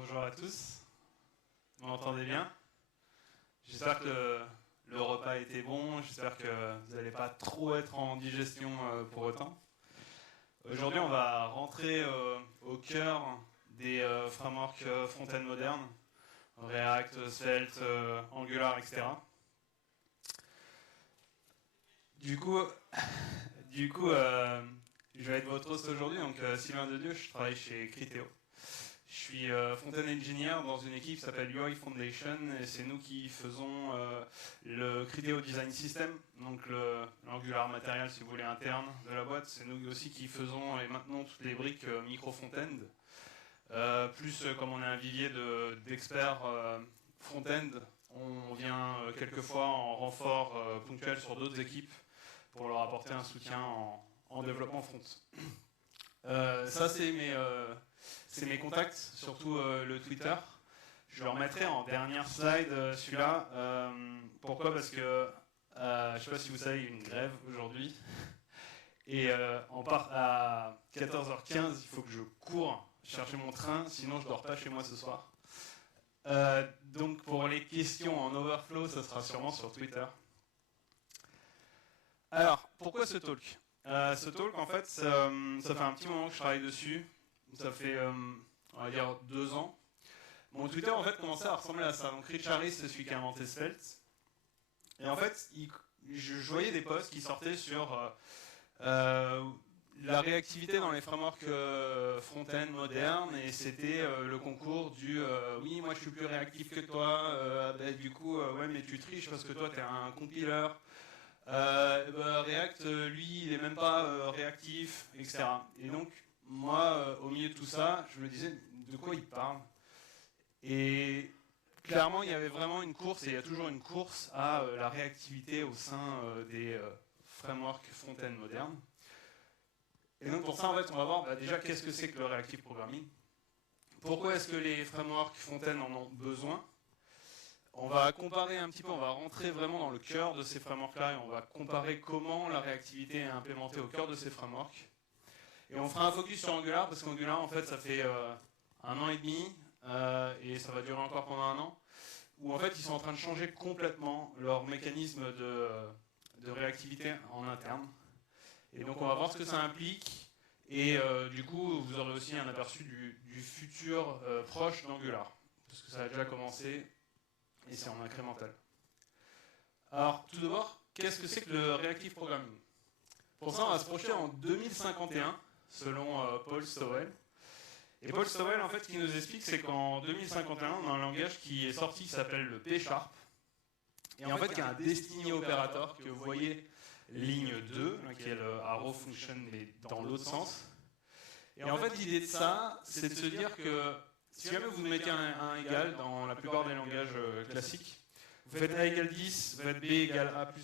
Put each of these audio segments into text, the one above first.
Bonjour à tous, vous m'entendez bien? J'espère que le repas était bon, j'espère que vous n'allez pas trop être en digestion pour autant. Aujourd'hui on va rentrer au cœur des frameworks front-end modernes, React, Svelte, Angular, etc. Du coup, je vais être votre host aujourd'hui, donc Sylvain Dedieu, je travaille chez Criteo. Je suis front-end engineer dans une équipe qui s'appelle UI Foundation et c'est nous qui faisons le Criteo Design System, donc l'Angular matériel si vous voulez interne de la boîte. C'est nous aussi qui faisons et maintenons toutes les briques micro front-end. Comme on est un vivier d'experts front-end, on vient quelquefois en renfort ponctuel sur d'autres équipes pour leur apporter un soutien en développement front. Ça c'est mes contacts, surtout le Twitter. Je le remettrai en dernière slide, celui-là. Pourquoi? Parce que, je ne sais pas si vous savez, il y a une grève aujourd'hui. Et on part à 14h15, il faut que je cours chercher mon train, sinon je ne dors pas chez moi ce soir. Donc pour les questions en overflow, ça sera sûrement sur Twitter. Alors, pourquoi ce talk? Ce talk, en fait, ça fait un petit moment que je travaille dessus. Ça fait, on va dire, 2 ans. Mon Twitter, en fait, commençait à ressembler à ça. Donc, Rich Harris, c'est celui qui a inventé Svelte. Et en fait, je voyais des posts qui sortaient sur la réactivité dans les frameworks front-end modernes. Et c'était le concours du oui, moi, je suis plus réactif que toi. Du coup, ouais, mais tu triches parce que toi, tu es un compiler. React, lui, il n'est même pas réactif, etc. Et donc, moi, au milieu de tout ça, je me disais, de quoi il parle? Et clairement, il y avait vraiment une course, et il y a toujours une course à la réactivité au sein des frameworks front-end modernes. Et donc, pour ça, en fait, on va voir déjà qu'est-ce que c'est que le reactive programming. Pourquoi est-ce que les frameworks front-end en ont besoin? On va comparer un petit peu, on va rentrer vraiment dans le cœur de ces frameworks-là et on va comparer comment la réactivité est implémentée au cœur de ces frameworks. Et on fera un focus sur Angular parce qu'Angular, en fait, ça fait 1 an et demi et ça va durer encore pendant 1 an, où en fait, ils sont en train de changer complètement leur mécanisme de réactivité en interne. Et donc, on va voir ce que ça implique et du coup, vous aurez aussi un aperçu du futur proche d'Angular, parce que ça a déjà commencé. Et c'est en incrémental. Alors, tout d'abord, qu'est-ce que c'est que le reactive programming? Pour ça, on va se projeter en 2051, selon Paul Stowell. Et Paul Stowell, en fait, ce qu'il nous explique, c'est qu'en 2051, on a un langage qui est sorti qui s'appelle le P#. Et en fait, il y a un Destiny Operator que vous voyez, ligne 2, qui est le arrow function, mais dans l'autre sens. Et en fait, l'idée de ça, c'est de se dire que si jamais vous mettez un égal dans la plupart des langages classiques, vous faites A égale 10, vous faites B égale A plus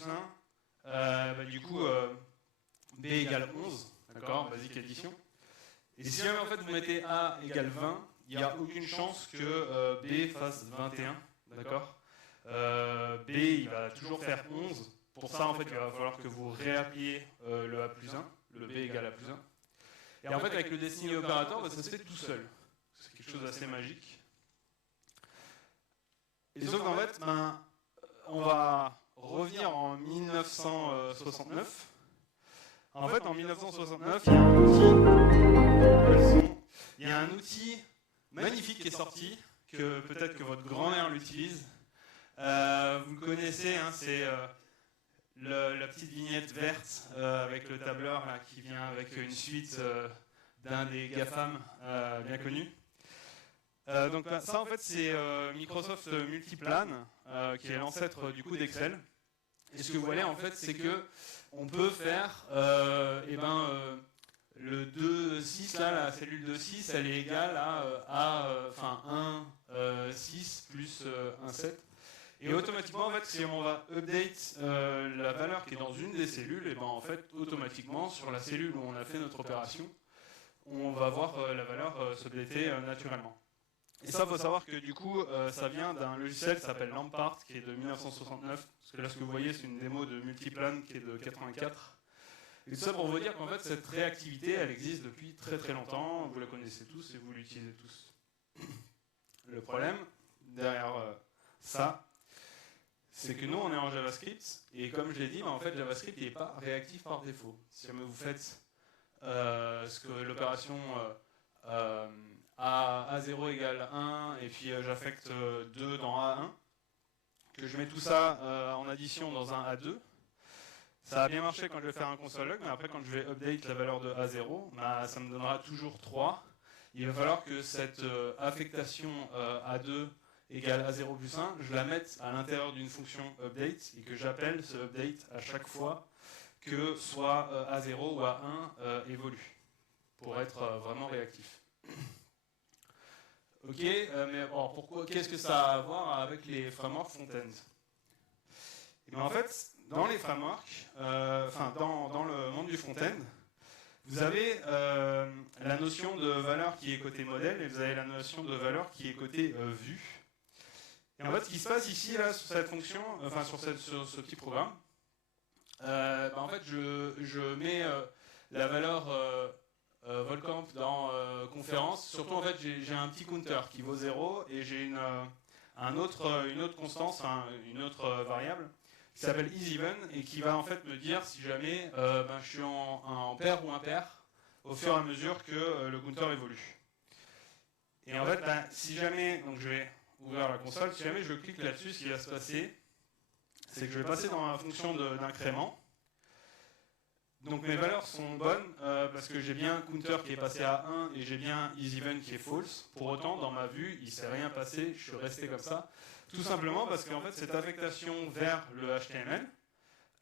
1, du coup B égale 11, d'accord, basique addition. Et si jamais en fait vous mettez A égale 20, il n'y a aucune chance que B fasse 21, d'accord. B il va toujours faire 11, pour ça en fait il va falloir que vous réappeliez le A plus 1, le B égale A plus 1. Et en fait avec le Destiny Operator, ça se fait tout seul. C'est quelque chose d'assez magique. Et sauf qu'en fait, on va revenir en 1969. En fait, en 1969, il y a un outil magnifique qui est sorti, que peut-être que votre grand-mère l'utilise. Vous le connaissez, hein, c'est la petite vignette verte avec le tableur là, qui vient avec une suite d'un des GAFAM bien connus. Donc ça en fait c'est Microsoft Multiplan qui est l'ancêtre du coup d'Excel. Et ce que vous voyez en fait c'est que on peut faire le 2,6 là, la cellule de 6 elle est égale à 1,6 plus 1,7. Et automatiquement en fait si on va update la valeur qui est dans une des cellules, et ben en fait automatiquement sur la cellule où on a fait notre opération, on va voir la valeur s'updater naturellement. Et ça, il faut savoir que du coup, ça vient d'un logiciel qui s'appelle Lampart, qui est de 1969. Parce que là, ce que vous voyez, c'est une démo de Multiplan qui est de 84. Et tout ça pour vous dire qu'en fait, cette réactivité, elle existe depuis très très longtemps. Vous la connaissez tous et vous l'utilisez tous. Le problème derrière ça, c'est que nous on est en JavaScript, et comme je l'ai dit, en fait JavaScript n'est pas réactif par défaut. Si jamais vous faites ce que l'opération A0 égale 1, et puis j'affecte 2 dans A1, que je mets tout ça en addition dans un A2, ça a bien marché quand je vais faire un console log, mais après quand je vais update la valeur de A0, bah, ça me donnera toujours 3. Il va falloir que cette affectation A2 égale A0 plus 1, je la mette à l'intérieur d'une fonction update et que j'appelle ce update à chaque fois que soit A0 ou A1 évolue, pour être vraiment réactif. Ok, mais bon, pourquoi, qu'est-ce que ça a à voir avec les frameworks front-end? Et en fait, dans les frameworks, dans le monde du front-end, vous avez la notion de valeur qui est côté modèle et vous avez la notion de valeur qui est côté vue. Et en fait, ce qui se passe ici, là, sur cette fonction, enfin sur ce petit programme, en fait, je mets la valeur volcamp dans conférence. Surtout, en fait, j'ai un petit counter qui vaut 0 et j'ai une autre constance, une autre variable qui s'appelle isEven et qui va en fait me dire si jamais je suis en pair ou impair au fur et à mesure que le counter évolue. Et en fait, si jamais, donc je vais ouvrir la console, si jamais je clique là-dessus, ce qui va se passer, c'est que je vais passer dans la fonction d'incrément. Donc mes valeurs sont bonnes parce que j'ai bien counter qui est passé à 1 et j'ai bien isEven qui est false. Pour autant, dans ma vue, il ne s'est rien passé, je suis resté comme ça. Tout simplement parce qu'en fait, cette affectation vers le HTML,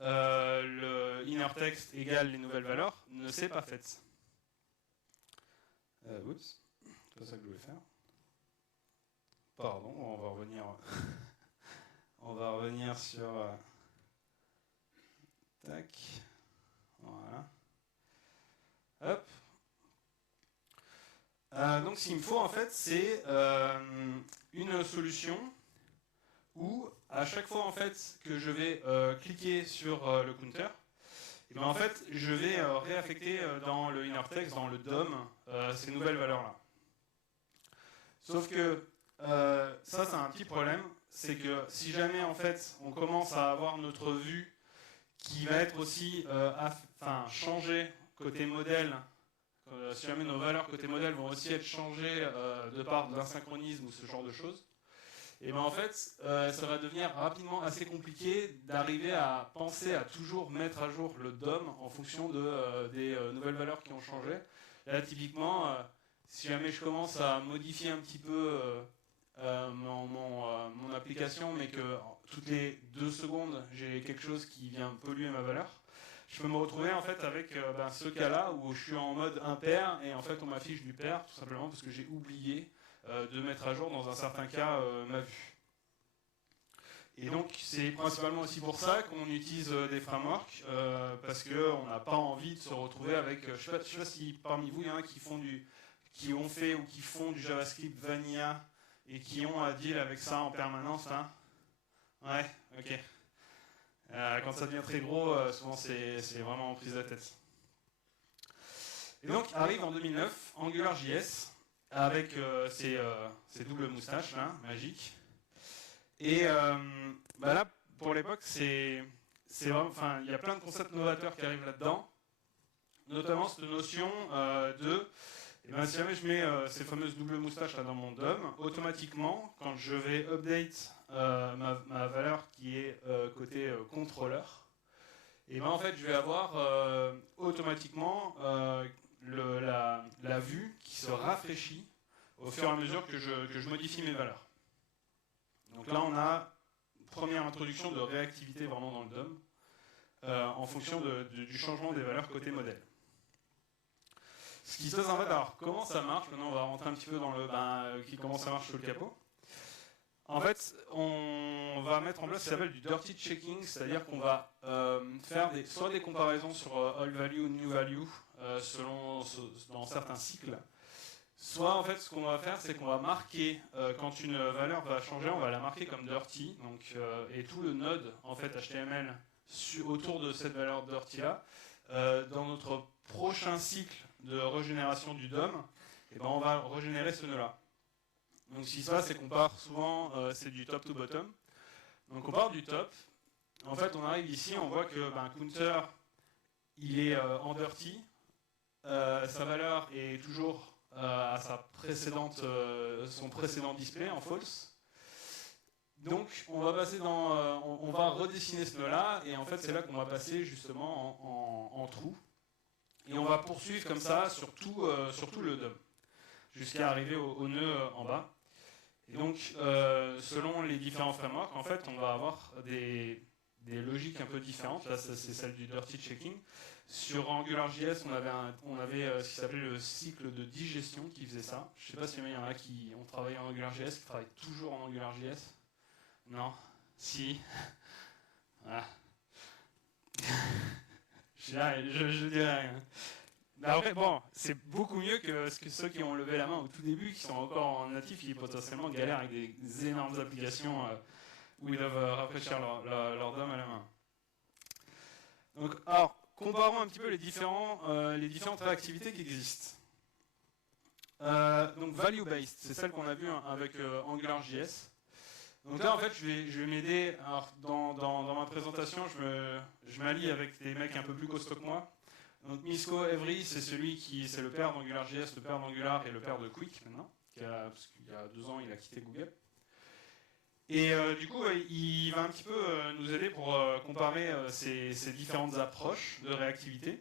le inner text égale les nouvelles valeurs, ne s'est pas faite. Oups, c'est pas ça que je voulais faire. Pardon, on va revenir. On va revenir sur. Tac. Voilà. Hop. Donc, ce qu'il me faut en fait, c'est une solution où à chaque fois en fait que je vais cliquer sur le counter, et en fait je vais réaffecter dans le inner text, dans le DOM, ces nouvelles valeurs là. Sauf que ça c'est un petit problème, c'est que si jamais en fait on commence à avoir notre vue qui va être aussi changée côté modèle, si jamais nos valeurs côté modèle vont aussi être changées de part de l'insynchronisme ou ce genre de choses, et bien en fait, ça va devenir rapidement assez compliqué d'arriver à penser à toujours mettre à jour le DOM en fonction des nouvelles valeurs qui ont changé. Là, typiquement, si jamais je commence à modifier un petit peu mon application, mais que toutes les 2 secondes, j'ai quelque chose qui vient polluer ma valeur, je peux me retrouver en fait avec ce cas-là où je suis en mode impair et en fait on m'affiche du pair tout simplement parce que j'ai oublié de mettre à jour dans un certain cas ma vue. Et donc c'est principalement aussi pour ça qu'on utilise des frameworks parce qu'on n'a pas envie de se retrouver avec, je sais pas si parmi vous il y en a qui ont fait ou qui font du JavaScript vanilla et qui ont à deal avec ça en permanence là. Ouais, ok. Quand ça devient très gros, souvent c'est vraiment en prise de tête. Et donc arrive en 2009 AngularJS avec ces doubles moustaches là, magiques. Et là, pour l'époque, c'est vraiment, il y a plein de concepts novateurs qui arrivent là-dedans, notamment cette notion si jamais je mets ces fameuses doubles moustaches là dans mon DOM, automatiquement, quand je vais update ma valeur qui est côté contrôleur, et en fait, je vais avoir automatiquement la vue qui se rafraîchit au fur et à mesure que je modifie mes valeurs. Donc là, on a une première introduction de réactivité vraiment dans le DOM en fonction du changement des valeurs côté modèle. Ce qui se passe en fait, alors comment ça marche? Maintenant, on va rentrer un petit peu dans comment ça marche sous le capot. En fait, on va mettre en place ce qui s'appelle du dirty checking, c'est-à-dire qu'on va faire soit des comparaisons sur all value ou new value dans certains cycles. Soit en fait ce qu'on va faire c'est qu'on va marquer quand une valeur va changer, on va la marquer comme dirty, donc, et tout le node en fait HTML autour de cette valeur dirty là, dans notre prochain cycle de régénération du DOM, on va régénérer ce nœud là. Donc ce qui se passe, c'est qu'on part souvent, c'est du top to bottom. Donc on part du top. En fait, on arrive ici, on voit que counter, il est en dirty. Sa valeur est toujours à son précédent display en false. Donc on va passer on va redessiner ce nœud-là, et en fait c'est là qu'on va passer justement en true. Et on va poursuivre comme ça sur tout le DOM, jusqu'à arriver au nœud en bas. Et donc, selon les différents frameworks, en fait, on va avoir des logiques un peu différentes. Là, c'est celle du dirty checking. Sur AngularJS, on avait ce qui s'appelait le cycle de digestion qui faisait ça. Je ne sais pas s'il y en a qui ont travaillé en AngularJS, qui travaillent toujours en AngularJS. Non? Si? Ah. Je dirais rien. Mais après, bon, c'est beaucoup mieux que ceux qui ont levé la main au tout début, qui sont encore en natif, qui potentiellement galèrent avec des énormes applications où ils doivent rafraîchir leur DOM à la main. Donc, alors, comparons un petit peu les différentes réactivités qui existent. Donc, value-based, c'est celle qu'on a vue avec AngularJS. Donc là, en fait, je vais m'aider. Alors, dans ma présentation, je m'allie avec des mecs un peu plus costauds que moi. Donc Misko Evry, c'est c'est le père d'AngularJS, le père d'Angular et le père de Quick maintenant, parce qu'il y a 2 ans, il a quitté Google. Et du coup, il va un petit peu nous aider pour comparer ces différentes approches de réactivité.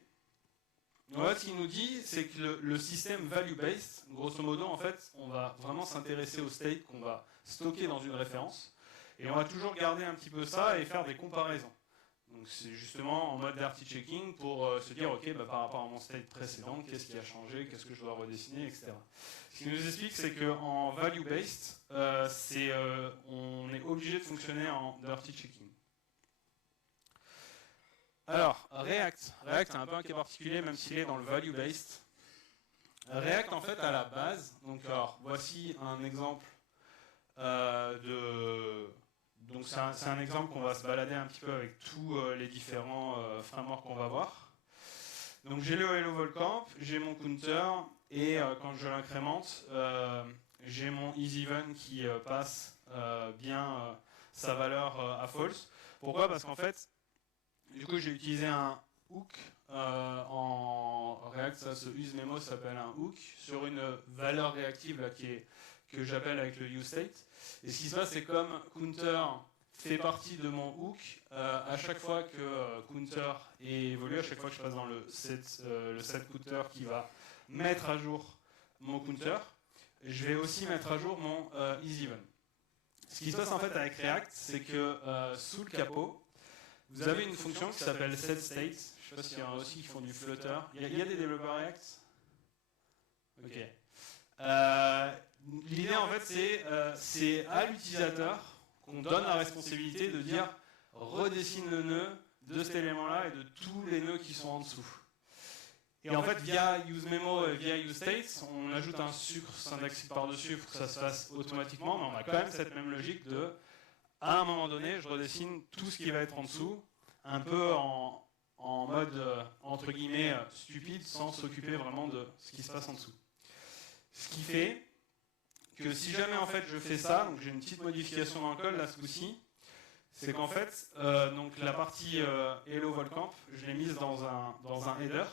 Donc là, ce qu'il nous dit, c'est que le système value-based, grosso modo, en fait, on va vraiment s'intéresser au state qu'on va stocker dans une référence, et on va toujours garder un petit peu ça et faire des comparaisons. Donc c'est justement en mode dirty checking pour se dire, ok, par rapport à mon state précédent, qu'est-ce qui a changé, qu'est-ce que je dois redessiner, etc. Ce qui nous explique, c'est qu'en value-based, on est obligé de fonctionner en dirty checking. Alors, React est un peu un cas particulier, même s'il est dans le value-based. React, en fait, à la base, donc alors, voici un exemple Donc c'est un exemple qu'on va se balader un petit peu avec tous les différents frameworks qu'on va voir. Donc j'ai le Hello Volcamp, j'ai mon counter, et quand je l'incrémente, j'ai mon EasyEven qui passe bien sa valeur à false. Pourquoi? Parce qu'en fait, du coup j'ai utilisé un hook en React, ce useMemo s'appelle un hook, sur une valeur réactive là, que j'appelle avec le useState. Et ce qui se passe, c'est comme counter fait partie de mon hook, à chaque fois que counter est évolué, à chaque fois que je passe dans le set counter qui va mettre à jour mon counter, je vais aussi mettre à jour mon EasyEven. Ce qui se passe en fait avec React, c'est que sous le capot, vous avez une fonction qui s'appelle setState. Je ne sais pas s'il y en a aussi qui font du Flutter. Il y a des développeurs React? Ok. L'idée en fait c'est à l'utilisateur qu'on donne la responsabilité de dire redessine le nœud de cet élément-là et de tous les nœuds qui sont en dessous. Et en fait via useMemo et via useState, on ajoute un sucre syntaxique par-dessus pour que ça se fasse automatiquement, mais on a quand même cette même logique de, à un moment donné, je redessine tout ce qui va être en dessous, un peu en mode entre guillemets stupide, sans s'occuper vraiment de ce qui se passe en dessous. Ce qui fait que si jamais en fait je fais ça, donc j'ai une petite modification dans le code là ce coup-ci, c'est qu'en fait donc la partie Hello Volcamp, je l'ai mise dans un header,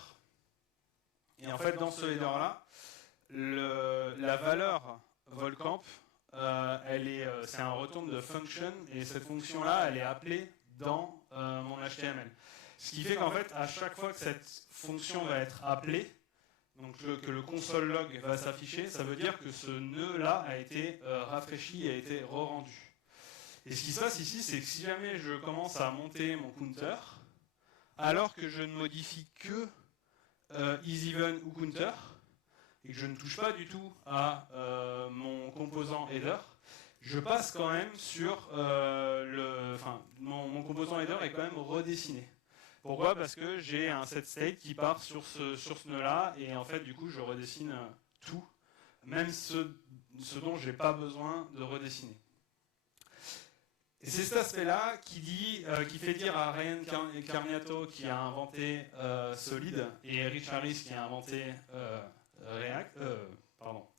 et en fait dans ce header là, la valeur Volcamp, c'est un return de function, et cette fonction là elle est appelée dans mon HTML. Ce qui fait qu'en fait à chaque fois que cette fonction va être appelée, donc que le console log va s'afficher, ça veut dire que ce nœud-là a été rafraîchi et a été re-rendu. Et ce qui se passe ici, c'est que si jamais je commence à monter mon counter, alors que je ne modifie que EasyEven ou counter, et que je ne touche pas du tout à mon composant header, je passe quand même sur mon composant header est quand même redessiné. Pourquoi? Parce que j'ai un setState qui part sur ce nœud-là, et en fait, du coup, je redessine tout, même ce dont je n'ai pas besoin de redessiner. Et c'est cet aspect-là qui fait dire à Ryan Carniato, qui a inventé Solid, et Rich Harris, qui a inventé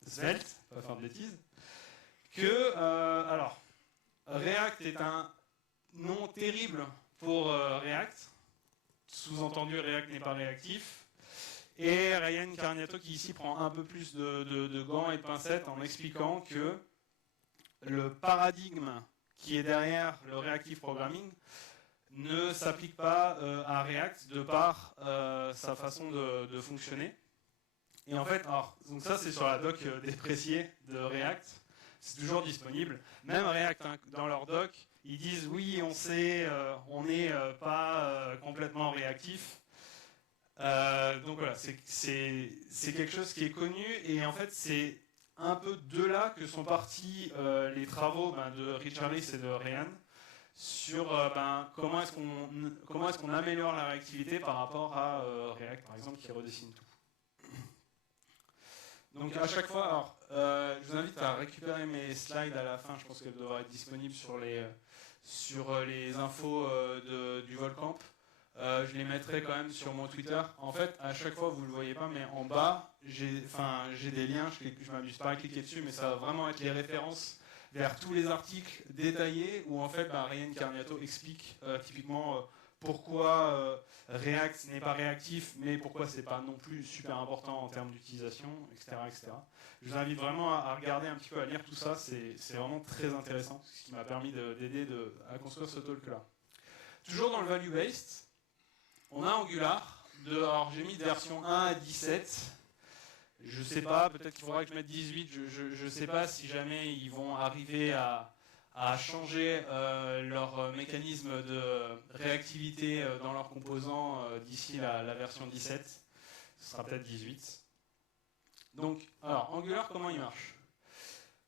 Svelte, pas faire de bêtises, que, alors, React est un nom terrible pour React, sous-entendu React n'est pas réactif, et Ryan Carniato qui ici prend un peu plus de gants et de pincettes en expliquant que le paradigme qui est derrière le reactive programming ne s'applique pas à React de par sa façon de fonctionner. Et en fait, alors, donc ça c'est sur la doc dépréciée de React, c'est toujours disponible. Même React, hein, dans leur doc, ils disent oui, on sait, on n'est pas complètement réactif. Donc voilà, c'est quelque chose qui est connu et en fait c'est un peu de là que sont partis les travaux de Richarlison et de Ryan sur comment est-ce qu'on améliore la réactivité par rapport à React par exemple qui redessine tout. Donc à chaque fois, alors, je vous invite à récupérer mes slides à la fin, je pense qu'elles devraient être disponibles sur les infos du Volcamp. Je les mettrai quand même sur mon Twitter. En fait, à chaque fois, vous ne le voyez pas, mais en bas, j'ai des liens, je ne m'amuse pas à cliquer dessus, mais ça va vraiment être les références vers tous les articles détaillés où en fait, Ryan Carniato explique typiquement pourquoi React n'est pas réactif, mais pourquoi c'est pas non plus super important en termes d'utilisation, etc., etc. Je vous invite vraiment à regarder un petit peu, à lire tout ça, c'est vraiment très intéressant, ce qui m'a permis d'aider à construire ce talk-là. Toujours dans le value-based, on a Angular, alors j'ai mis de version 1 à 17, je sais pas, peut-être qu'il faudra que je mette 18, je sais pas si jamais ils vont arriver à changer leur mécanisme de réactivité dans leurs composants d'ici la version 17. Ce sera peut-être 18. Donc, alors, Angular, comment il marche?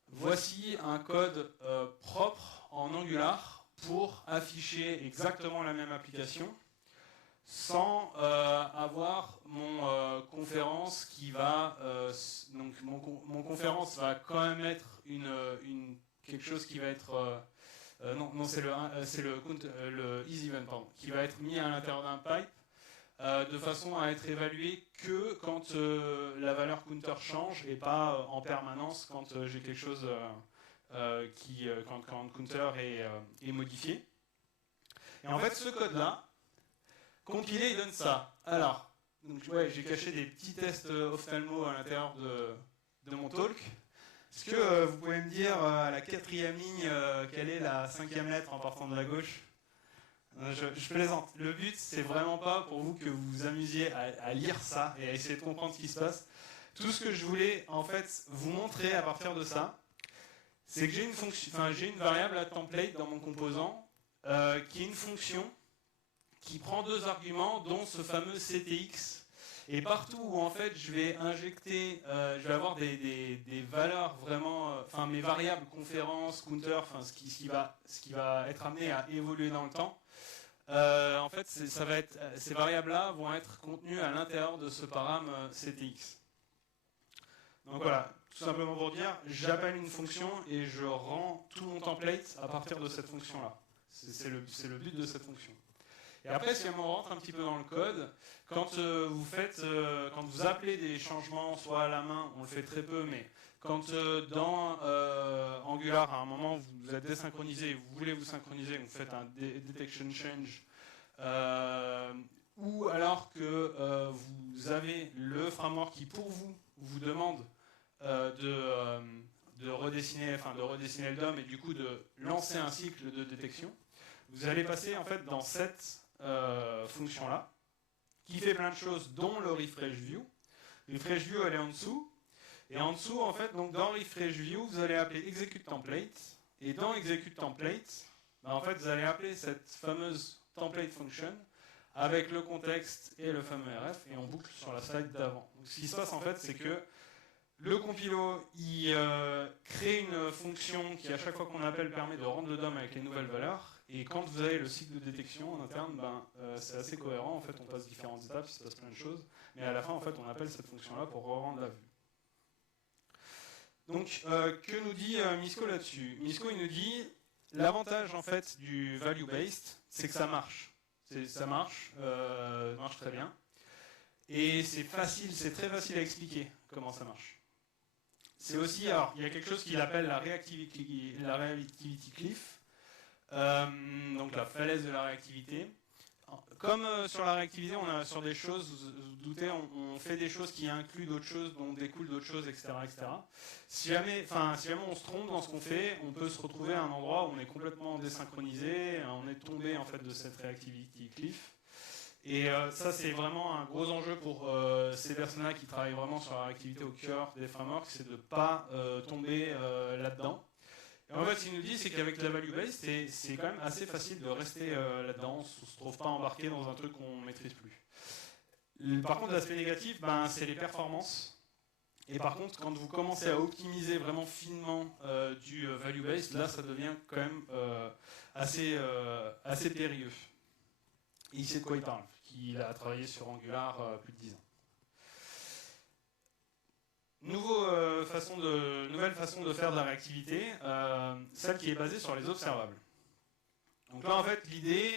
Voici un code propre en Angular pour afficher exactement la même application sans avoir mon conférence qui va... donc, mon conférence va quand même être quelque chose qui va être non c'est le isEvent pardon, qui va être mis à l'intérieur d'un pipe de façon à être évalué que quand la valeur counter change et pas en permanence quand j'ai quelque chose quand counter est modifié. Et en fait ce code là compilé il donne ça. Alors donc, ouais, j'ai caché des petits tests ophtalmo à l'intérieur de mon talk. Est-ce que vous pouvez me dire à la 4e ligne quelle est la 5e lettre en partant de la gauche? Je plaisante. Le but, c'est vraiment pas pour vous que vous vous amusiez à lire ça et à essayer de comprendre ce qui se passe. Tout ce que je voulais en fait vous montrer à partir de ça, c'est que j'ai une variable à template dans mon composant qui est une fonction qui prend deux arguments, dont ce fameux CTX. Et partout où en fait je vais injecter, je vais avoir des valeurs vraiment, mes variables, conférences, counter, ce qui va être amené à évoluer dans le temps. En fait, ces variables-là vont être contenues à l'intérieur de ce param CTX. Donc voilà, tout simplement pour dire, j'appelle une fonction et je rends tout mon template à partir de cette fonction-là. C'est le but de cette fonction. Et après, si on rentre un petit peu dans le code, quand vous appelez des changements, soit à la main, on le fait très peu, mais quand dans Angular, à un moment, vous êtes désynchronisé, vous voulez vous synchroniser, vous faites un detection change, ou alors que vous avez le framework qui, pour vous demande de redessiner le DOM et du coup de lancer un cycle de détection, vous allez passer en fait dans cette fonction-là, qui fait plein de choses, dont le refresh view. Refresh view, elle est en dessous. Et en dessous, en fait, donc dans refresh view, vous allez appeler execute template. Et dans execute template, en fait, vous allez appeler cette fameuse template function avec le contexte et le fameux rf, et on boucle sur la slide d'avant. Donc, ce qui se passe, en fait, c'est que le compilo, il crée une fonction qui, à chaque fois qu'on appelle, permet de rendre le DOM avec les nouvelles valeurs. Et quand vous avez le cycle de détection en interne, c'est assez cohérent. En fait, on passe différentes étapes, il se passe plein de choses. Mais à la fin, en fait, on appelle cette fonction-là pour rendre la vue. Donc, que nous dit Misko là-dessus? Misko, il nous dit, l'avantage, en fait, du value-based, c'est que ça marche. Ça marche très bien. Et c'est très facile à expliquer comment ça marche. c'est aussi, alors, il y a quelque chose qu'il appelle la reactivity cliff, donc la falaise de la réactivité. Comme sur la réactivité, on est sur des choses, vous doutez, on fait des choses qui incluent d'autres choses, dont découlent d'autres choses, etc., etc. Si jamais on se trompe dans ce qu'on fait, on peut se retrouver à un endroit où on est complètement désynchronisé, on est tombé en fait de cette reactivity cliff. Et ça, c'est vraiment un gros enjeu pour ces personnes-là qui travaillent vraiment sur la réactivité au cœur des frameworks, c'est de ne pas tomber là-dedans. Et en fait, ce qu'il nous dit, c'est qu'avec la value-based, c'est quand même assez facile de rester là-dedans. On ne se trouve pas embarqué dans un truc qu'on ne maîtrise plus. Par contre, l'aspect négatif, c'est les performances. Et par contre, quand vous commencez à optimiser vraiment finement du value-based, là, ça devient quand même assez périlleux. Et il sait de quoi il parle. Il a travaillé sur Angular plus de 10 ans. Nouvelle façon de faire de la réactivité, celle qui est basée sur les observables. Donc là, en fait, l'idée,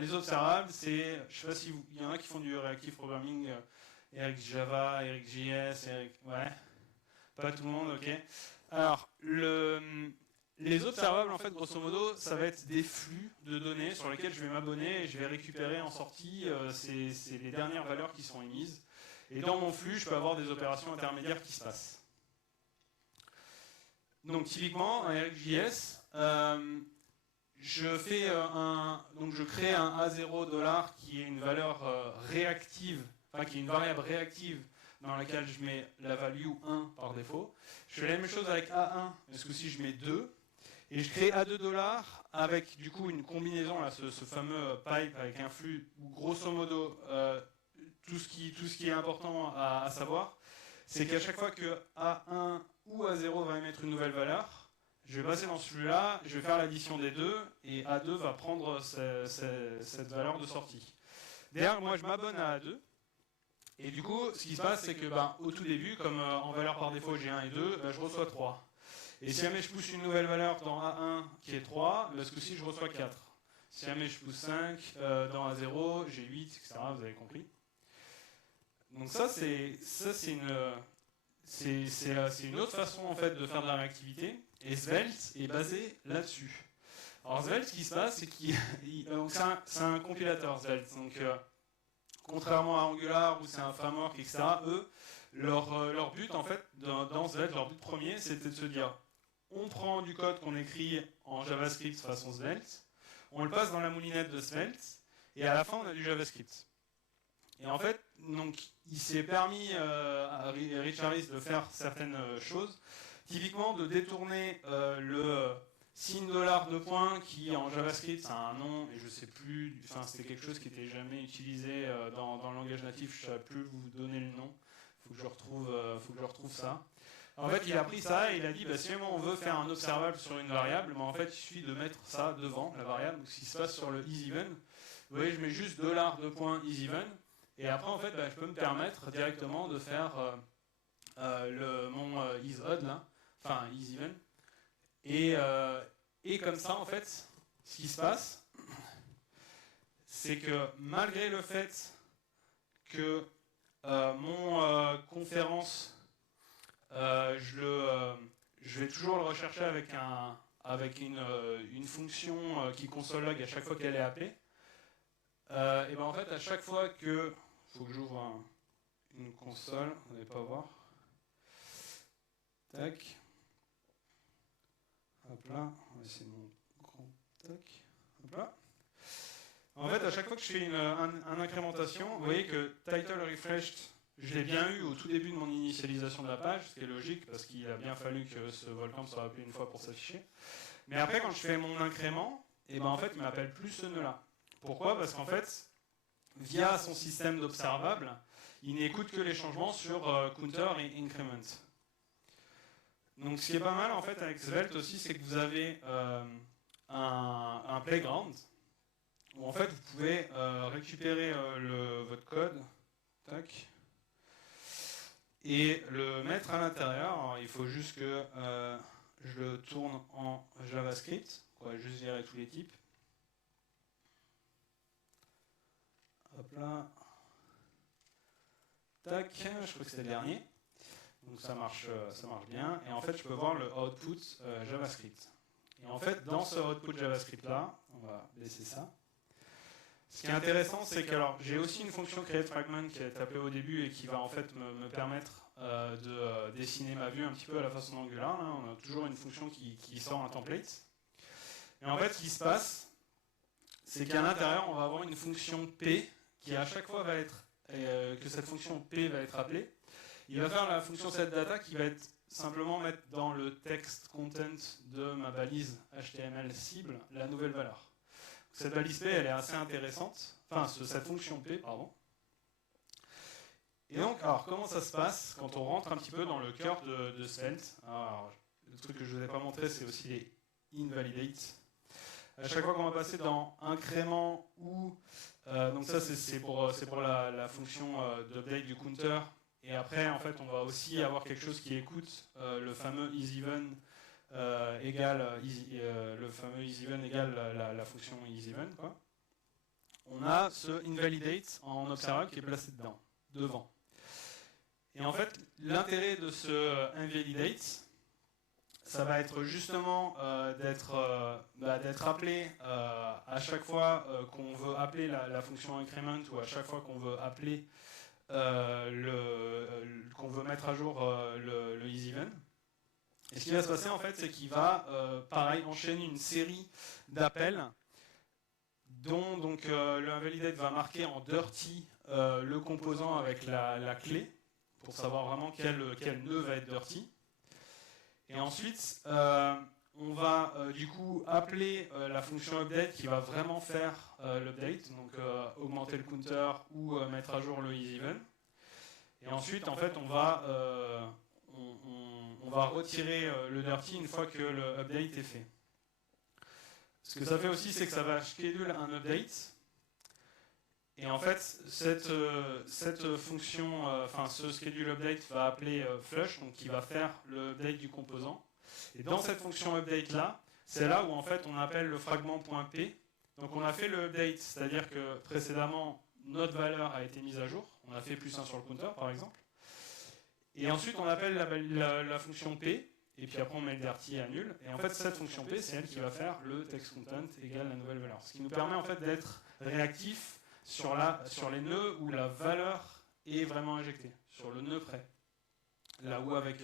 les observables, c'est, je ne sais pas s'il y en a qui font du reactive programming, Eric Java, Eric JS, ouais, pas tout le monde, ok. Alors, les observables, en fait, grosso modo, ça va être des flux de données sur lesquels je vais m'abonner et je vais récupérer en sortie c'est les dernières valeurs qui sont émises. Et dans mon flux, je peux avoir des opérations intermédiaires qui se passent. Donc typiquement, en ArcGIS, je crée un A0$ qui est une valeur réactive, enfin qui est une variable réactive dans laquelle je mets la value 1 par défaut. Je fais la même chose avec A1, mais ce coup-ci je mets 2. Et je crée A2$ avec du coup une combinaison, là, ce fameux pipe avec un flux où grosso modo tout ce qui est important à savoir, c'est qu'à chaque fois que A1 ou A0 va émettre une nouvelle valeur, je vais passer dans ce flux-là, je vais faire l'addition des deux, et A2 va prendre cette valeur de sortie. D'ailleurs, moi je m'abonne à A2, et du coup, ce qui se passe, c'est que au tout début, comme en valeur par défaut j'ai 1 et 2, je reçois 3. Et si jamais je pousse une nouvelle valeur dans A1 qui est 3, ce coup-ci je reçois 4. Si jamais je pousse 5 dans A0, j'ai 8, etc. Vous avez compris. Donc ça, c'est une autre façon en fait de faire de la réactivité. Et Svelte est basé là-dessus. Alors Svelte, ce qui se passe, c'est c'est un compilateur Svelte. Donc contrairement à Angular où c'est un framework, etc. Eux, leur but en fait dans Svelte, leur but premier, c'était de se dire, on prend du code qu'on écrit en JavaScript façon Svelte, on le passe dans la moulinette de Svelte, et à la fin on a du JavaScript. Et en fait, donc, il s'est permis à Rich Harris de faire certaines choses, typiquement de détourner le signe $, qui en JavaScript ça a un nom et je sais plus, enfin c'était quelque chose qui n'était jamais utilisé dans le langage natif, je ne sais plus vous donner le nom, faut que je retrouve ça. En fait, il a pris ça et il a dit, si on veut faire un observable sur une variable, en fait, il suffit de mettre ça devant la variable. Donc, ce qui se passe sur le isEven, vous voyez, je mets juste $isEven. Et après, en fait, je peux me permettre directement de faire mon isOdd, là, enfin isEven. Et comme ça, en fait, ce qui se passe, c'est que malgré le fait que mon conférence, je vais toujours le rechercher avec une fonction qui console log à chaque fois qu'elle est appelée, et en fait, à chaque fois que faut que j'ouvre une console, vous n'allez pas voir. Tac. Hop là, c'est mon grand tac. Hop là. En fait, à chaque fois que je fais une incrémentation, vous voyez que title refreshed, je l'ai bien eu au tout début de mon initialisation de la page, ce qui est logique parce qu'il a bien fallu que ce volcan soit appelé une fois pour s'afficher. Mais après, quand je fais mon incrément, en fait, il m'appelle plus ce nœud-là. Pourquoi ? Parce qu'en fait, via son système d'observables, il n'écoute que les changements sur counter et increment. Donc ce qui est pas mal en fait avec Svelte aussi, c'est que vous avez un playground où en fait vous pouvez récupérer votre code, tac, et le mettre à l'intérieur. Alors, il faut juste que je le tourne en JavaScript, on va juste gérer tous les types. Hop là. Tac, je crois que c'est le dernier. Donc ça marche bien. Et en fait, je peux voir le output JavaScript. Et en fait, dans ce output JavaScript-là, on va baisser ça. Ce qui est intéressant, c'est que j'ai aussi une fonction createFragment qui est appelée au début et qui va en fait me permettre de dessiner ma vue un petit peu à la façon d'Angular. On a toujours une fonction qui sort un template. Et en fait, ce qui se passe, c'est qu'à l'intérieur, on va avoir une fonction P qui à chaque fois va être, que cette fonction P va être appelée. Il va faire la fonction setData qui va être simplement mettre dans le text content de ma balise HTML cible la nouvelle valeur. Cette balise P, elle est assez intéressante, enfin cette fonction P, pardon. Et donc, alors comment ça se passe quand on rentre un petit peu dans le cœur de Svelte? Alors, le truc que je ne vous ai pas montré, c'est aussi les invalidate. À chaque fois qu'on va passer dans incrément ou donc ça c'est pour la fonction d'update du counter. Et après, en fait, on va aussi avoir quelque chose qui écoute le fameux isEven égale la fonction isEven, quoi. On a ce invalidate en observable qui est placé devant. Et en fait, l'intérêt de ce invalidate, ça va être justement d'être appelé à chaque fois qu'on veut appeler la fonction increment ou à chaque fois qu'on veut appeler qu'on veut mettre à jour le isEven. Et ce qui va se passer en fait, c'est qu'il va pareil enchaîner une série d'appels dont donc le invalidate va marquer en dirty le composant avec la clé pour savoir vraiment quel nœud va être dirty. Et ensuite, on va du coup appeler la fonction update qui va vraiment faire l'update, donc augmenter le counter ou mettre à jour le isEven. Et ensuite, en fait, on va retirer le dirty une fois que le update est fait. Ce que ça fait aussi, c'est que ça va schedule un update. Et en fait, cette fonction, ce schedule update va appeler flush, donc qui va faire le update du composant. Et dans cette fonction update là, c'est là où en fait on appelle le fragment.p. Donc on a fait le update, c'est-à-dire que précédemment notre valeur a été mise à jour. On a fait +1 sur le counter par exemple. Et ensuite on appelle la fonction p. Et puis après on met le dirty à nul. Et en fait cette fonction p, c'est elle qui va faire le text content égale la nouvelle valeur. Ce qui nous permet en fait d'être réactif sur les nœuds où la valeur est vraiment injectée, sur le nœud près. Là où avec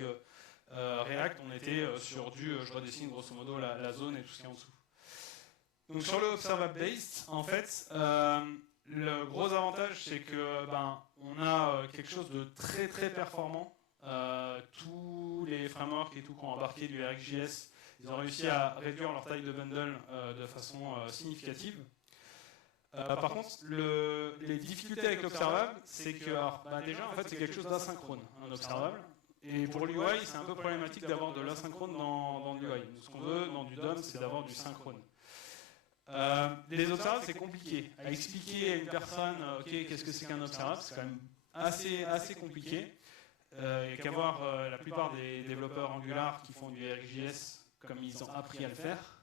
React, on était sur je redessine grosso modo la zone et tout ce qui est en dessous. Donc sur le observable based, en fait, le gros avantage, c'est que on a quelque chose de très très performant. Tous les frameworks et tout qui ont embarqué du RxJS, ils ont réussi à réduire leur taille de bundle de façon significative. Par contre, les difficultés avec l'observable, c'est que déjà en fait c'est quelque chose d'asynchrone, un observable. Et pour l'UI, c'est un peu problématique d'avoir de l'asynchrone dans l'UI. Ce qu'on veut dans du DOM, c'est d'avoir du synchrone. Les observables, c'est compliqué. À expliquer à une personne, ok, qu'est-ce que c'est qu'un observable, c'est quand même assez compliqué. Et qu'à voir la plupart des développeurs Angular qui font du RxJS comme ils ont appris à le faire.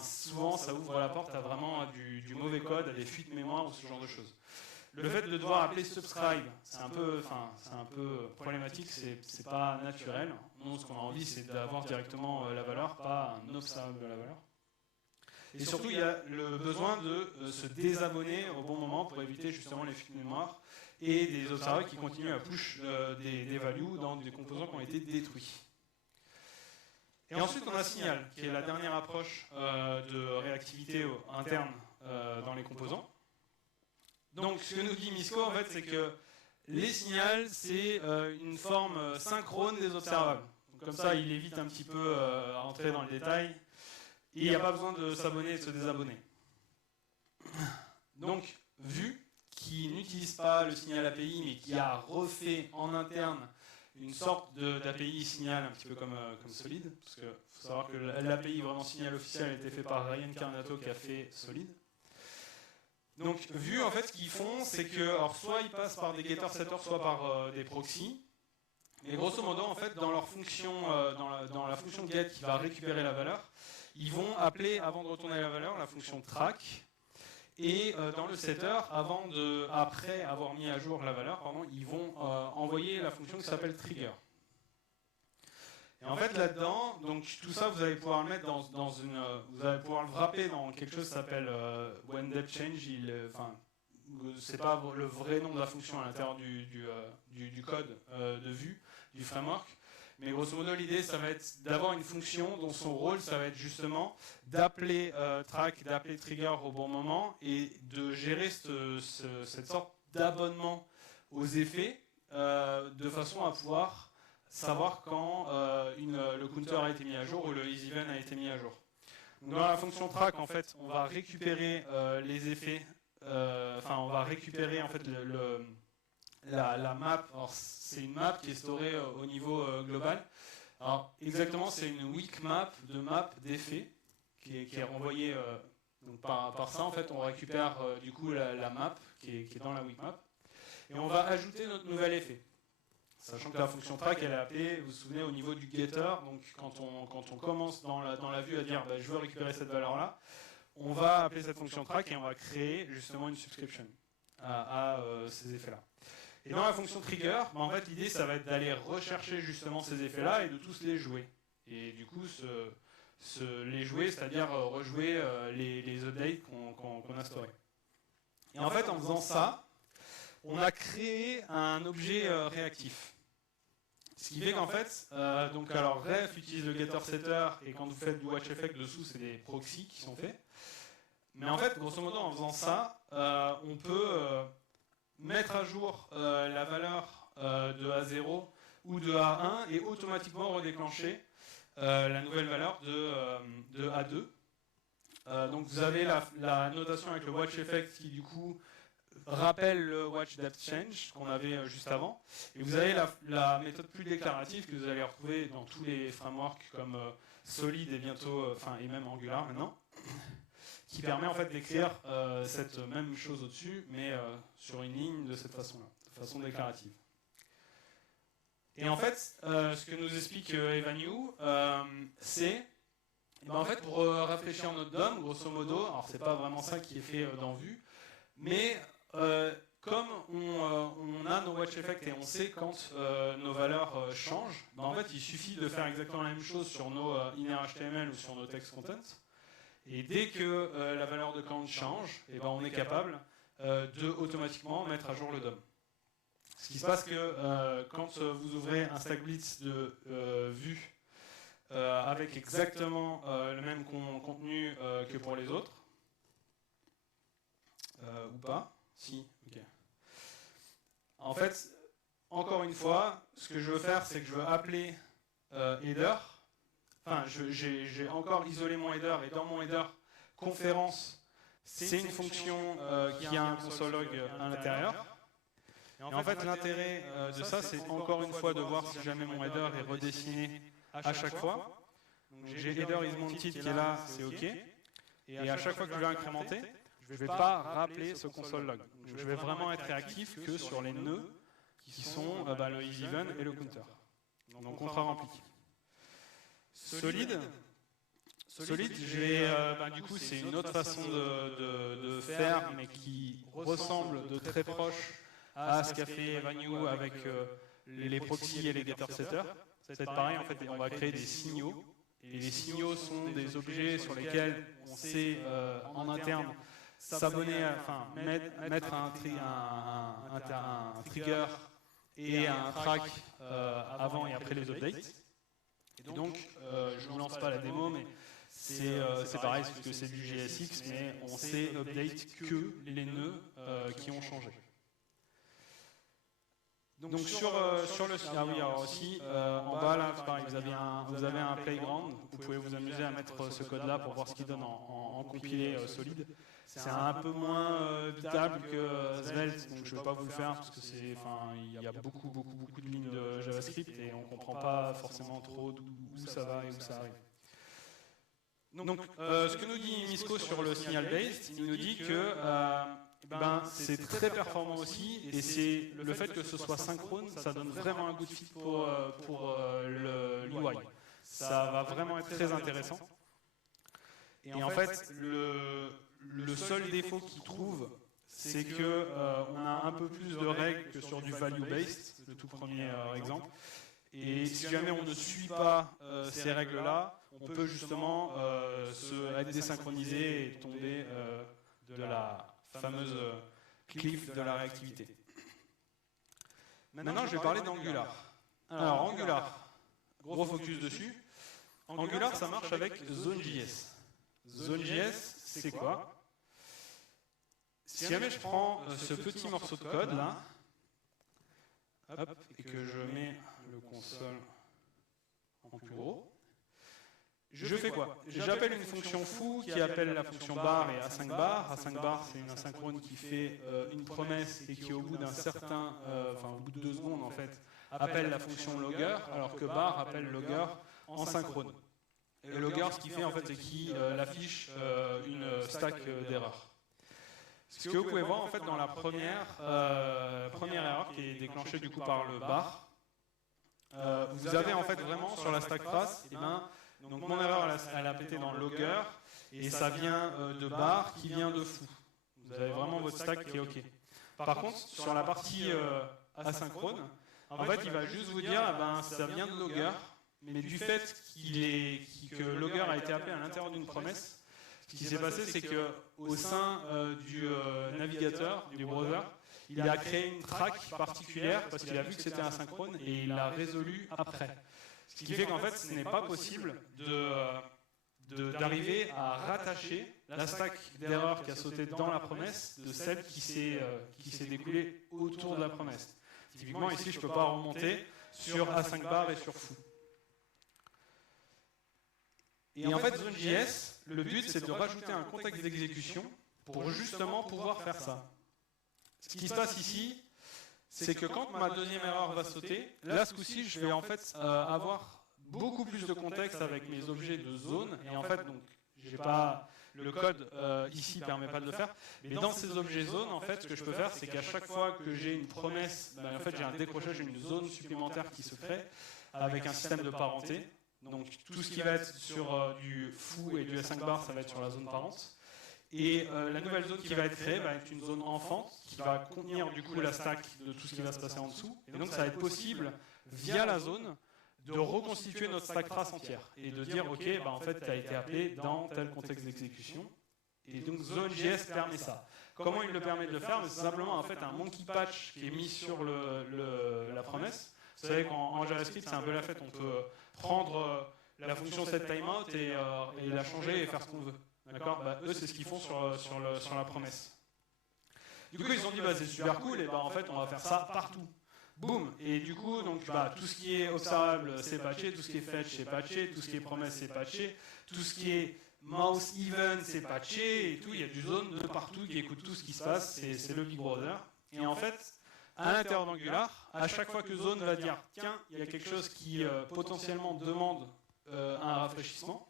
Souvent ça ouvre la porte à vraiment du mauvais code, à des fuites mémoire ou ce genre de choses. Le fait de devoir appeler subscribe, c'est un peu problématique, c'est pas naturel. Nous, ce qu'on a envie, c'est d'avoir directement la valeur, pas un observable de la valeur. Et surtout, il y a le besoin de se désabonner au bon moment pour éviter justement les fuites mémoire et des observables qui continuent à push des values dans des composants qui ont été détruits. Et ensuite, on a Signal, qui est la dernière approche de réactivité interne dans les composants. Donc, ce que nous dit Misko, en fait, c'est que les signals, c'est une forme synchrone des observables. Donc, comme ça, il évite un petit peu à entrer dans le détail. Et il n'y a pas besoin de s'abonner et de se désabonner. Donc, Vue, qui n'utilise pas le signal API, mais qui a refait en interne une sorte d'API signal, un petit peu comme Solid, parce qu'il faut savoir que l'API vraiment signal officiel a été fait par Ryan Carnato qui a fait Solid. Donc Vue, en fait, ce qu'ils font, c'est que soit ils passent par des getters setters, soit par des proxys. Mais grosso modo, en fait, dans leur fonction, dans la fonction get qui va récupérer la valeur, ils vont appeler, avant de retourner la valeur, la fonction track. Et dans le setter, après avoir mis à jour la valeur, pardon, ils vont envoyer la fonction qui s'appelle trigger. Et en fait là-dedans, donc tout ça vous allez pouvoir le mettre dans une, vous allez pouvoir le wrapper dans quelque chose qui s'appelle whenDepChange. Enfin, c'est pas le vrai nom de la fonction à l'intérieur du code de vue du framework. Mais grosso modo, l'idée, ça va être d'avoir une fonction dont son rôle, ça va être justement d'appeler track, d'appeler trigger au bon moment et de gérer cette sorte d'abonnement aux effets de façon à pouvoir savoir quand le counter a été mis à jour ou le isEven a été mis à jour. Donc dans la fonction track, en fait, on va récupérer les effets, on va récupérer en fait la map. Alors c'est une map qui est storée au niveau global. Alors exactement, c'est une weak map d'effets qui est renvoyée donc par ça. En fait, on récupère du coup la map qui est dans la weak map et on va ajouter notre nouvel effet. Sachant que la fonction track, elle est appelée, vous vous souvenez, au niveau du getter. Donc quand on commence dans la vue à dire bah, je veux récupérer cette valeur-là, on va appeler cette fonction track et on va créer justement une subscription à ces effets-là. Et dans la fonction trigger, bah, en fait l'idée ça va être d'aller rechercher justement ces effets-là et de tous les jouer. Et du coup les jouer, c'est-à-dire rejouer les updates qu'on a storés. Et en fait en faisant ça, on a créé un objet réactif. Ce qui fait qu'en fait, donc alors ref utilise le getter setter et quand vous faites du watch effect dessous, c'est des proxys qui sont faits. Mais en fait, grosso modo, en faisant ça, on peut mettre à jour la valeur de A0 ou de A1 et automatiquement redéclencher la nouvelle valeur de A2. Donc vous avez la notation avec le watch effect qui du coup rappelle le watch depth change qu'on avait juste avant. Et vous avez la méthode plus déclarative que vous allez retrouver dans tous les frameworks comme Solid et bientôt, et même Angular maintenant, qui permet en fait d'écrire cette même chose au-dessus, mais sur une ligne de cette façon-là, de façon déclarative. Et en fait, ce que nous explique Evanew, c'est en fait pour rafraîchir notre DOM, grosso modo, alors c'est pas vraiment ça qui est fait dans Vue, mais comme on a nos watch effects et on sait quand nos valeurs changent, bah en fait il suffit de faire exactement la même chose sur nos inner HTML ou sur nos text contents. Et dès que la valeur de count change, et ben on est capable de automatiquement mettre à jour le DOM. Ce qui se passe que quand vous ouvrez un StackBlitz de Vue avec exactement le même contenu que pour les autres, ou pas. Si, ok. En fait, encore une fois, ce que je veux faire, c'est que je veux appeler header. Enfin, j'ai encore isolé mon header, et dans mon header, conférence, c'est une fonction qui a un console log à l'intérieur. Et en fait, l'intérêt de ça, c'est encore une fois de voir si jamais mon header est redessiné à chaque fois. J'ai header is mounted qui est là, c'est ok. Et à chaque fois que je vais incrémenter, je ne vais pas rappeler ce console log. Je vais vraiment être réactif que sur les nœuds qui sont le isEven et le counter. Donc contrat rempli. Solid, du coup, c'est une autre façon de faire, mais qui ressemble de très proche à ce qu'a fait Evanew avec les proxys et les getter setters. C'est pareil, en fait, on va créer des signaux. Et les signaux sont des objets sur lesquels on sait en interne s'abonner, mettre un trigger et un track avant et après les updates. Et donc, je ne vous lance pas la démo, mais c'est pareil, parce que c'est du JSX, mais on sait update que les nœuds qui ont changé. Donc sur le ah oui, alors aussi en bas là, pareil, vous avez un playground, vous pouvez vous amuser à mettre ce code là pour voir ce qu'il donne en compilé solide. C'est un peu moins bitable que Svelte, donc je ne vais pas vous le faire parce que il y a beaucoup de lignes de JavaScript et on ne comprend pas forcément trop où ça va et où ça arrive. Donc ce que nous dit Misko sur le signal based, il nous dit que c'est très performant aussi, et c'est le fait que ce soit synchrone, ça donne vraiment un good fit pour l'UI. Ça va vraiment être très intéressant. Et en fait, le seul défaut qu'ils trouvent, c'est que on a un peu plus de règles que sur du value-based, le tout premier exemple. Et si jamais on ne suit pas ces règles-là, on peut justement être désynchronisé et tomber de la fameuse cliff de la réactivité. Maintenant, je vais parler d'Angular. Alors, Angular, gros focus dessus. Angular, ça marche avec Zone.js. Zone.js, c'est quoi? Si jamais je prends ce petit morceau de code là, hop, et que je mets le console en plus gros, je fais quoi? J'appelle une fonction foo qui appelle la fonction bar et async bar. Async bar, c'est une asynchrone qui fait une promesse et qui au bout d'un certain, au bout de 2 secondes en fait, appelle la fonction logger, alors que bar appelle logger en synchrone. Et le logger, ce qu'il fait en fait, c'est qu'il affiche une stack d'erreurs. Ce que vous pouvez voir en fait dans la première erreur qui est déclenchée du coup par le bar, vous avez en fait vraiment sur la stack trace, donc mon erreur elle a pété dans logger et ça vient de bar qui vient de foo. Vous avez vraiment votre stack qui est OK. Par contre, sur la partie asynchrone, en fait il va juste vous dire ça vient de logger, mais du fait que logger a été appelé à l'intérieur d'une promesse, ce qui s'est passé, c'est qu'au sein du navigateur, du browser, il a créé une track particulière parce qu'il a vu que c'était asynchrone et il l'a résolu après. Ce qui fait qu'en fait, ce n'est pas possible d'arriver à rattacher la stack d'erreurs qui a sauté dans la promesse de celle qui s'est découlée autour de la promesse. Typiquement, ici, je ne peux pas remonter sur async bar et sur foo. Et en fait, Zone.js, le but, c'est de rajouter un contexte d'exécution pour justement pouvoir faire ça. Ce qui se passe ici, c'est que quand ma deuxième erreur va sauter, là, ce coup-ci, je vais en fait avoir beaucoup plus de contexte avec mes objets de zone. Et en fait, donc, j'ai pas le code ici ne permet pas de le faire. Mais dans ces objets zones, en fait, ce que je peux faire, c'est qu'à chaque fois que j'ai une promesse, en fait, j'ai un décrochage, j'ai une zone supplémentaire qui se crée avec un système de parenté. Donc tout ce qui va être sur du foo et du async bar, ça va être sur la zone parente. Et la nouvelle zone qui va être créée va être une zone enfant qui va contenir du coup la stack de tout ce qui va se passer en dessous. Et donc ça va être possible, via la zone, de reconstituer notre stack trace entière. Et de dire, ok, en fait, tu as été appelé dans tel contexte d'exécution. Et donc Zone.js permet ça. Comment il le permet de le faire? C'est simplement en fait un monkey patch qui est mis sur la promesse. Vous savez qu'en JavaScript, c'est un peu la fête. On peut prendre la fonction setTimeout et la changer et faire ce qu'on veut. D'accord? Eux, c'est ce qu'ils font sur la promesse. Du coup, ils se sont dit, c'est super cool, et en fait, on va faire ça partout. Boum! Et du coup, donc, tout ce qui est observable, c'est patché, tout ce qui est fetch, c'est patché, tout ce qui est promesse, c'est patché, tout ce qui est mouse even, c'est patché, et tout. Il y a du zone de partout qui écoute tout ce qui se passe, c'est le Big Brother. Et en fait, à l'intérieur d'Angular, à chaque fois que Zone va dire « Tiens, il y a quelque chose qui potentiellement demande un rafraîchissement »,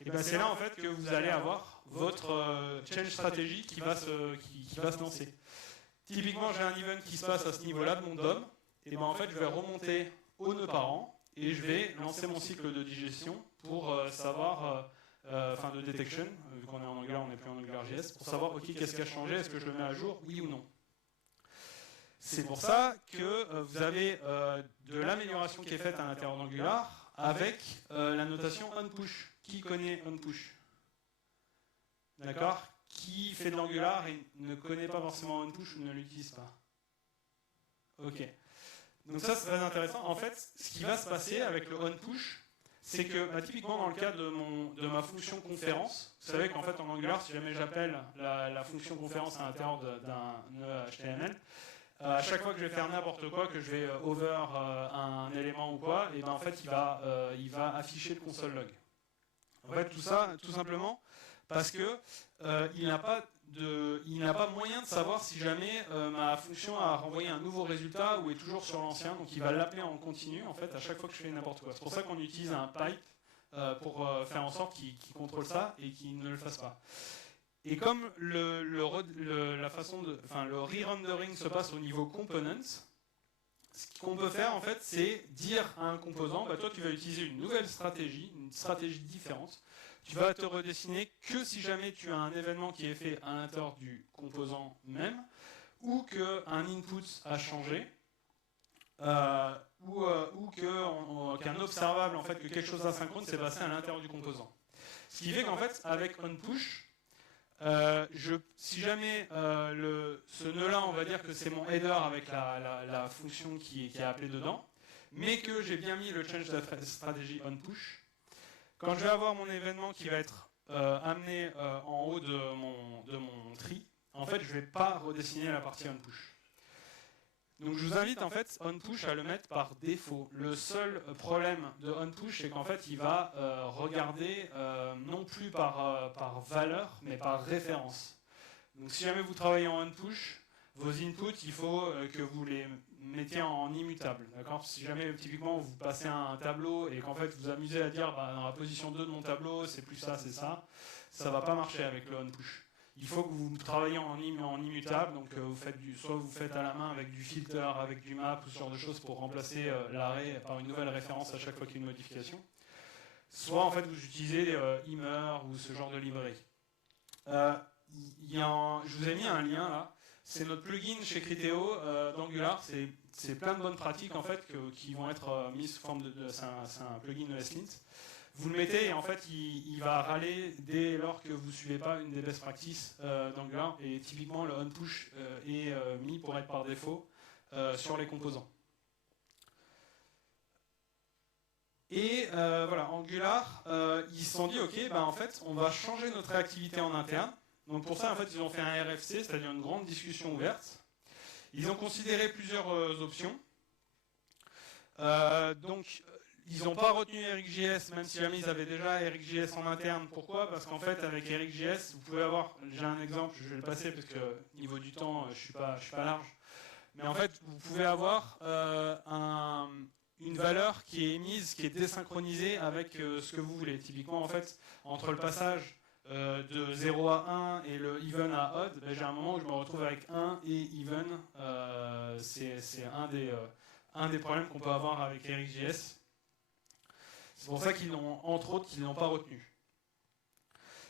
et c'est là en fait que vous allez avoir votre change stratégie qui va se lancer. Typiquement, j'ai un event qui se passe à ce niveau-là de mon DOM, et en fait, je vais remonter au nœud parent et je vais lancer mon cycle de digestion pour savoir, de detection, vu qu'on est en Angular, on n'est plus en AngularJS, pour savoir, ok, qu'est-ce qui a changé, est-ce que je le mets à jour, oui ou non. C'est pour ça que vous avez de l'amélioration qui est faite à l'intérieur d'Angular avec la notation onPush. Qui connaît onPush? D'accord? Qui fait de l'Angular et ne connaît pas forcément onPush ou ne l'utilise pas? Ok. Donc ça, c'est très intéressant. En fait, ce qui va se passer avec le onPush, c'est que typiquement dans le cas de ma fonction conférence, vous savez qu'en fait en Angular, si jamais j'appelle la fonction conférence à l'intérieur d'un HTML, à chaque fois que je vais faire n'importe quoi, que je vais over un élément ou quoi, et en fait il va afficher le console log. En fait tout ça, tout simplement, parce que il n'a pas moyen de savoir si jamais ma fonction a renvoyé un nouveau résultat ou est toujours sur l'ancien, donc il va l'appeler en continu en fait à chaque fois que je fais n'importe quoi. C'est pour ça qu'on utilise un pipe pour faire en sorte qu'il contrôle ça et qu'il ne le fasse pas. Et comme le re-rendering se passe au niveau components, ce qu'on peut faire en fait, c'est dire à un composant, toi tu vas utiliser une nouvelle stratégie, une stratégie différente. tu vas te redessiner que si jamais tu as un événement qui est fait à l'intérieur du composant même, ou qu'un input a changé, ou qu'un observable, en fait, que quelque chose d'asynchrone s'est passé à l'intérieur du composant. Ce qui fait qu'en fait, avec onPush, si jamais ce nœud-là, on va dire que c'est mon header avec la fonction qui est appelée dedans, mais que j'ai bien mis le change strategy onPush, quand je vais avoir mon événement qui va être amené en haut de mon tree, en fait, je ne vais pas redessiner la partie onPush. Donc je vous invite en fait onPush à le mettre par défaut. Le seul problème de onPush, c'est qu'en fait il va regarder non plus par valeur, mais par référence. Donc si jamais vous travaillez en onPush, vos inputs, il faut que vous les mettiez en immutable. D'accord ? Si jamais typiquement vous passez un tableau et qu'en fait vous amusez à dire dans la position 2 de mon tableau, c'est plus ça, c'est ça, ça ne va pas marcher avec le onPush. Il faut que vous travaillez en immutable, donc soit vous faites à la main avec du filter, avec du map ou ce genre de choses pour remplacer l'arrêt par une nouvelle référence à chaque fois qu'il y a une modification. Soit en fait vous utilisez Immer ou ce genre de librairie. Je vous ai mis un lien là. C'est notre plugin chez Criteo d'Angular. C'est plein de bonnes pratiques en fait qui vont être mises sous forme c'est un plugin de ESLint. Vous le mettez et en fait il va râler dès lors que vous ne suivez pas une des best practices d'Angular, et typiquement le onPush est mis pour être par défaut sur les composants. Et voilà, Angular, ils se sont dit ok, en fait on va changer notre réactivité en interne. Donc pour ça en fait ils ont fait un RFC, c'est-à-dire une grande discussion ouverte. Ils ont considéré plusieurs options. Donc ils n'ont pas retenu EricJS, même si jamais ils avaient déjà EricJS en interne. Pourquoi ? Parce qu'en fait, avec EricJS, vous pouvez avoir, j'ai un exemple, je vais le passer parce que niveau du temps, je suis pas large. Mais en fait, vous pouvez avoir une valeur qui est émise, qui est désynchronisée avec ce que vous voulez. Typiquement, en fait, entre le passage de 0 à 1 et le even à odd, j'ai un moment où je me retrouve avec 1 et even. C'est un des problèmes qu'on peut avoir avec EricJS. C'est pour ça qu'ils l'ont, entre autres, qu'ils ne l'ont pas retenu.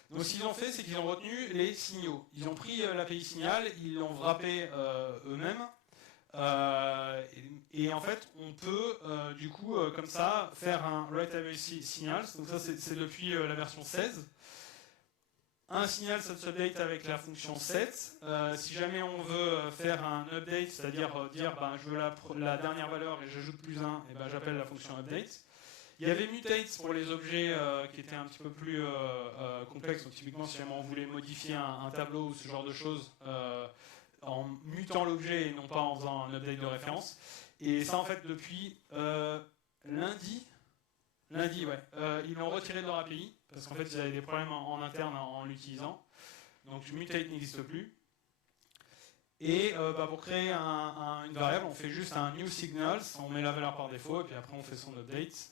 Donc ce qu'ils ont fait, c'est qu'ils ont retenu les signaux. Ils ont pris l'API signal, ils l'ont wrappé eux-mêmes. Et en fait, on peut du coup, comme ça, faire un writable signal. Donc ça, c'est depuis la version 16. Un signal, ça s'update avec la fonction set. Si jamais on veut faire un update, c'est-à-dire dire je veux la dernière valeur et j'ajoute plus 1, et j'appelle la fonction update. Il y avait mutate pour les objets qui étaient un petit peu plus complexes. Donc typiquement, si jamais on voulait modifier un tableau ou ce genre de choses en mutant l'objet et non pas en faisant un update de référence. Et ça, en fait, depuis lundi, ouais, ils l'ont retiré de leur API parce qu'en fait, ils avaient des problèmes en interne en l'utilisant. Donc mutate n'existe plus. Et pour créer une variable, on fait juste un new signals, on met la valeur par défaut et puis après on fait son update.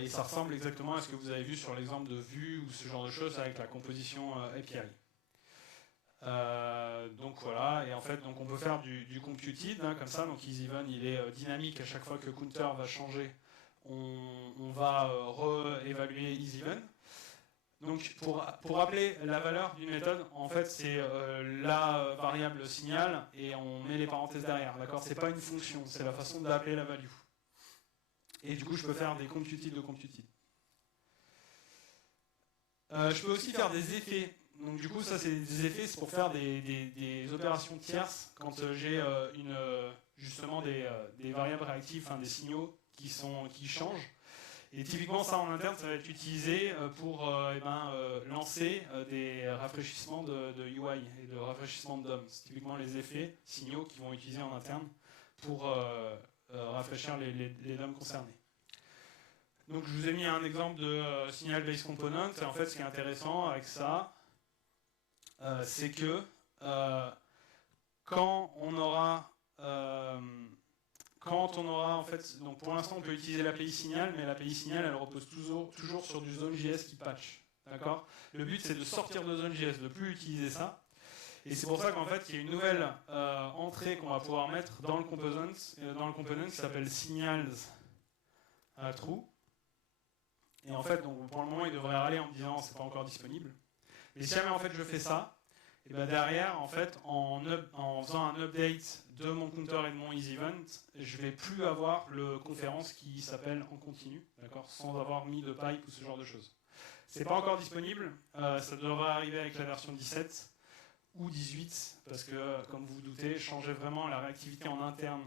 Et ça ressemble exactement à ce que vous avez vu sur l'exemple de vue ou ce genre de choses avec la composition API. Donc voilà, et en fait donc on peut faire du computed comme ça, donc EasyEven il est dynamique à chaque fois que counter va changer, on va réévaluer EasyEven. Donc pour appeler la valeur d'une méthode, en fait c'est la variable signal et on met les parenthèses derrière, d'accord ? C'est pas une fonction, c'est la façon d'appeler la value. Et du coup, je peux faire des computed de computed. Je peux aussi faire des effets. Donc du coup, ça, c'est des effets, c'est pour faire des opérations tierces quand j'ai justement des variables réactives, des signaux qui changent. Et typiquement, ça en interne, ça va être utilisé pour lancer des rafraîchissements de UI et de rafraîchissements de DOM. C'est typiquement les effets, signaux qui vont utiliser en interne pour rafraîchir les DOM concernés. Donc je vous ai mis un exemple de signal based component, et en fait ce qui est intéressant avec ça, c'est que quand on aura en fait, donc pour l'instant on peut utiliser l'API signal, mais l'API signal elle repose toujours sur du Zone.js qui patch, d'accord ? Le but c'est de sortir de Zone.js, de plus utiliser ça. Et c'est pour ça qu'en fait, il y a une nouvelle entrée qu'on va pouvoir mettre dans le component qui s'appelle signals true. Et en fait, donc, pour le moment, il devrait râler en me disant c'est pas encore disponible. Mais si jamais en fait je fais ça, et ben derrière, en fait, en faisant un update de mon counter et de mon EasyEvent, je vais plus avoir le conférence qui s'appelle en continu, d'accord, sans avoir mis de pipe ou ce genre de choses. C'est pas encore disponible, ça devrait arriver avec la version 17 ou 18, parce que, comme vous vous doutez, changer vraiment la réactivité en interne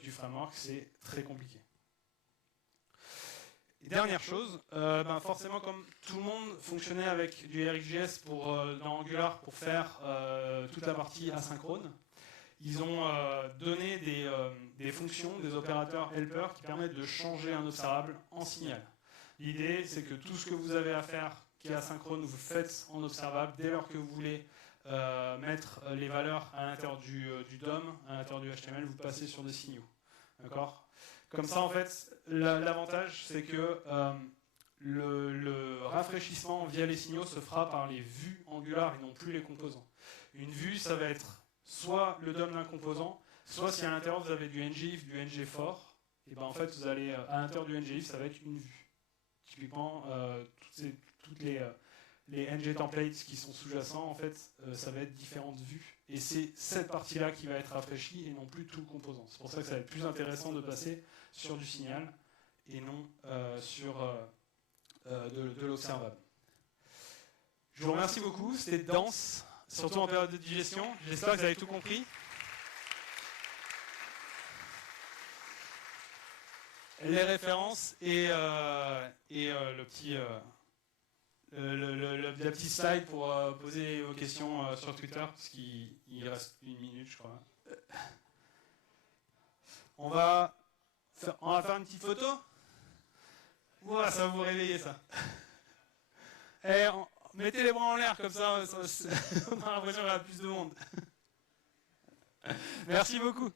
du framework, c'est très compliqué. Et dernière chose, forcément, comme tout le monde fonctionnait avec du RxJS dans Angular pour faire toute la partie asynchrone, ils ont donné des fonctions, des opérateurs helper qui permettent de changer un observable en signal. L'idée, c'est que tout ce que vous avez à faire qui est asynchrone, vous faites en observable dès lors que vous voulez mettre les valeurs à l'intérieur du DOM, à l'intérieur du HTML, vous passez sur des signaux. D'accord ? Comme ça, en fait, l'avantage, c'est que le rafraîchissement via les signaux se fera par les vues Angular et non plus les composants. Une vue, ça va être soit le DOM d'un composant, soit si à l'intérieur vous avez du ngIf, du ngFor, et ben en fait, vous allez à l'intérieur du ngIf, ça va être une vue. Typiquement, toutes les ng templates qui sont sous-jacents, en fait, ça va être différentes vues. Et c'est cette partie-là qui va être rafraîchie et non plus tout le composant. C'est pour ça que ça va être plus intéressant de passer sur du signal et non sur de l'observable. Je vous remercie beaucoup, c'était dense, surtout en période de digestion. J'espère que vous avez tout compris. Les références et le petit... la petite slide pour poser vos questions sur Twitter, parce qu'il reste 1 minute, je crois. On va faire une petite photo. Ouah, ça va vous réveiller, ça. Mettez les bras en l'air, comme ça on a l'impression qu'il y a plus de monde. Merci beaucoup.